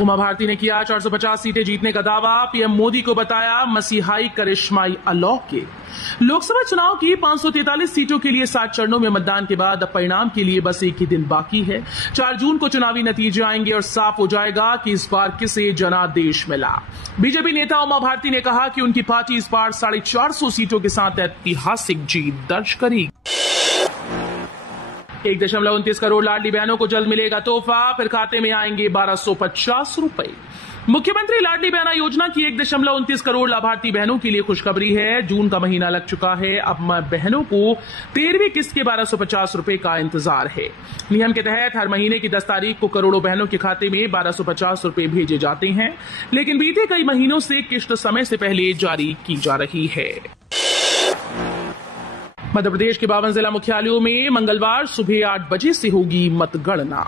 उमा भारती ने किया 450 सीटें जीतने का दावा। पीएम मोदी को बताया मसीहाई करिश्माई अलौकिक। लोकसभा चुनाव की 543 सीटों के लिए 7 चरणों में मतदान के बाद अब परिणाम के लिए बस एक ही दिन बाकी है। 4 जून को चुनावी नतीजे आएंगे और साफ हो जाएगा कि इस बार किसे जनादेश मिला। बीजेपी नेता उमा भारती ने कहा कि उनकी पार्टी इस बार 450 सीटों के साथ ऐतिहासिक जीत दर्ज करेगी। 1.29 करोड़ लाडली बहनों को जल्द मिलेगा तोहफा, फिर खाते में आएंगे 1250 रुपए। मुख्यमंत्री लाडली बहना योजना की 1.29 करोड़ लाभार्थी बहनों के लिए खुशखबरी है। जून का महीना लग चुका है, अब बहनों को 13वीं किस्त के 1250 रुपए का इंतजार है। नियम के तहत हर महीने की 10 तारीख को करोड़ों बहनों के खाते में 1250 रुपए भेजे जाते हैं, लेकिन बीते कई महीनों से किस्त समय से पहले जारी की जा रही है। मध्य प्रदेश के 52 जिला मुख्यालयों में मंगलवार सुबह 8 बजे से होगी मतगणना।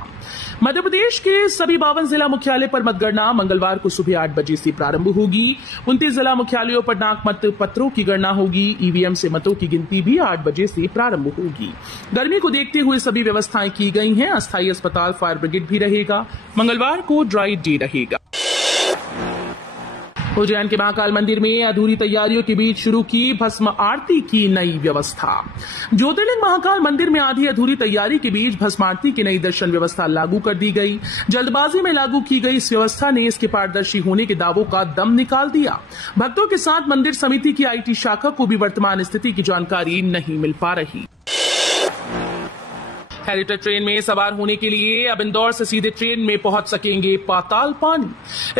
मध्य प्रदेश के सभी 52 जिला मुख्यालय पर मतगणना मंगलवार को सुबह 8 बजे से प्रारंभ होगी। 29 जिला मुख्यालयों पर डाक मत पत्रों की गणना होगी। ईवीएम से मतों की गिनती भी 8 बजे से प्रारंभ होगी। गर्मी को देखते हुए सभी व्यवस्थाएं की गई हैं। अस्थायी अस्पताल, फायर ब्रिगेड भी रहेगा। मंगलवार को ड्राई डे रहेगा। उज्जैन के महाकाल मंदिर में अधूरी तैयारियों के बीच शुरू की भस्म आरती की नई व्यवस्था। ज्योतिर्लिंग महाकाल मंदिर में आधी अधूरी तैयारी के बीच भस्म आरती की नई दर्शन व्यवस्था लागू कर दी गई। जल्दबाजी में लागू की गई इस व्यवस्था ने इसके पारदर्शी होने के दावों का दम निकाल दिया। भक्तों के साथ मंदिर समिति की आईटी शाखा को भी वर्तमान स्थिति की जानकारी नहीं मिल पा रही। हेरिटेज ट्रेन में सवार होने के लिए अब इंदौर से सीधे ट्रेन में पहुंच सकेंगे पाताल पानी।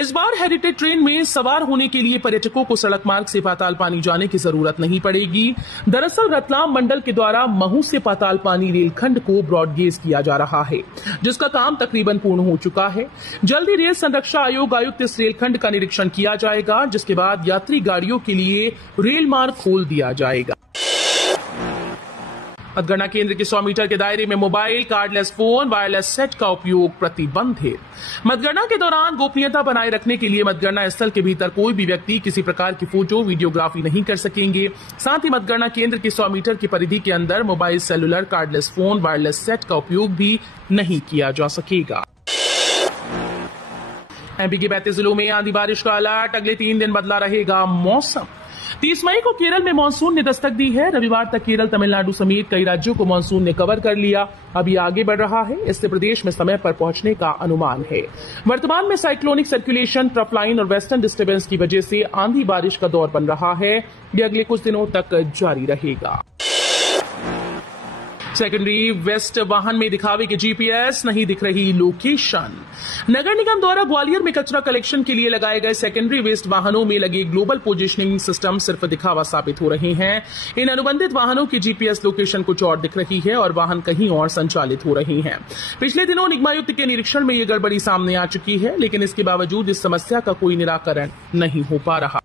इस बार हेरिटेज ट्रेन में सवार होने के लिए पर्यटकों को सड़क मार्ग से पाताल पानी जाने की जरूरत नहीं पड़ेगी। दरअसल रतलाम मंडल के द्वारा महू से पाताल पानी रेलखंड को ब्रॉडगेज किया जा रहा है, जिसका काम तकरीबन पूर्ण हो चुका है। जल्दी रेल संरक्षा आयोग आयुक्त इस रेलखंड का निरीक्षण किया जाएगा, जिसके बाद यात्री गाड़ियों के लिए रेल मार्ग खोल दिया जाएगा। मतगणना केंद्र के 100 मीटर के दायरे में mobile, cardless phone, wireless set का उपयोग प्रतिबंधित। मतगणना के दौरान गोपनीयता बनाए रखने के लिए मतगणना स्थल के भीतर कोई भी व्यक्ति किसी प्रकार की फोटो, वीडियोग्राफी नहीं कर सकेंगे। साथ ही मतगणना केंद्र के 100 मीटर की परिधि के अंदर mobile, cellular, cardless phone, wireless set का उपयोग भी नहीं किया जा सकेगा। एमपी के 32 जिलों में आंधी बारिश का अलर्ट, अगले 3 दिन बदला रहेगा मौसम। 30 मई को केरल में मानसून ने दस्तक दी है। रविवार तक केरल, तमिलनाडु समेत कई राज्यों को मानसून ने कवर कर लिया। अभी आगे बढ़ रहा है, इससे प्रदेश में समय पर पहुंचने का अनुमान है। वर्तमान में साइक्लोनिक सर्कुलेशन, ट्रफ लाइन और वेस्टर्न डिस्टर्बेंस की वजह से आंधी बारिश का दौर बन रहा है। यह अगले कुछ दिनों तक जारी रहेगा। सेकेंडरी वेस्ट वाहन में दिखावे के जीपीएस, नहीं दिख रही लोकेशन। नगर निगम द्वारा ग्वालियर में कचरा कलेक्शन के लिए लगाए गए सेकेंडरी वेस्ट वाहनों में लगे ग्लोबल पोजिशनिंग सिस्टम सिर्फ दिखावा साबित हो रहे हैं। इन अनुबंधित वाहनों की जीपीएस लोकेशन कुछ और दिख रही है और वाहन कहीं और संचालित हो रहे हैं। पिछले दिनों निगमायुक्त के निरीक्षण में यह गड़बड़ी सामने आ चुकी है, लेकिन इसके बावजूद इस समस्या का कोई निराकरण नहीं हो पा रहा।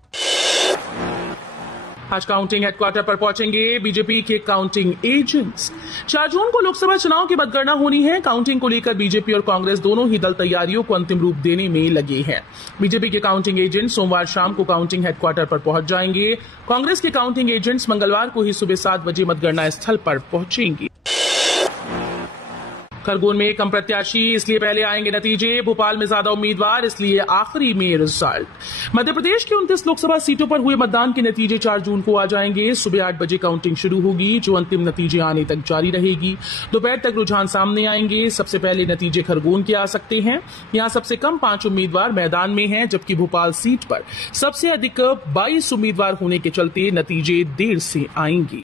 आज काउंटिंग हेडक्वार्टर पर पहुंचेंगे बीजेपी के काउंटिंग एजेंट्स। 4 जून को लोकसभा चुनाव की मतगणना होनी है। काउंटिंग को लेकर बीजेपी और कांग्रेस दोनों ही दल तैयारियों को अंतिम रूप देने में लगे हैं। बीजेपी के काउंटिंग एजेंट सोमवार शाम को काउंटिंग हेडक्वार्टर पर पहुंच जाएंगे। कांग्रेस के काउंटिंग एजेंट्स मंगलवार को ही सुबह 7 बजे मतगणना स्थल पर पहुंचेंगे। खरगोन में कम प्रत्याशी, इसलिए पहले आएंगे नतीजे। भोपाल में ज्यादा उम्मीदवार, इसलिए आखिरी में रिजल्ट। मध्य प्रदेश की 29 लोकसभा सीटों पर हुए मतदान के नतीजे 4 जून को आ जाएंगे। सुबह 8 बजे काउंटिंग शुरू होगी, जो अंतिम नतीजे आने तक जारी रहेगी। दोपहर तक रुझान सामने आएंगे। सबसे पहले नतीजे खरगोन के आ सकते हैं। यहां सबसे कम 5 उम्मीदवार मैदान में हैं, जबकि भोपाल सीट पर सबसे अधिक 22 उम्मीदवार होने के चलते नतीजे देर से आएंगे।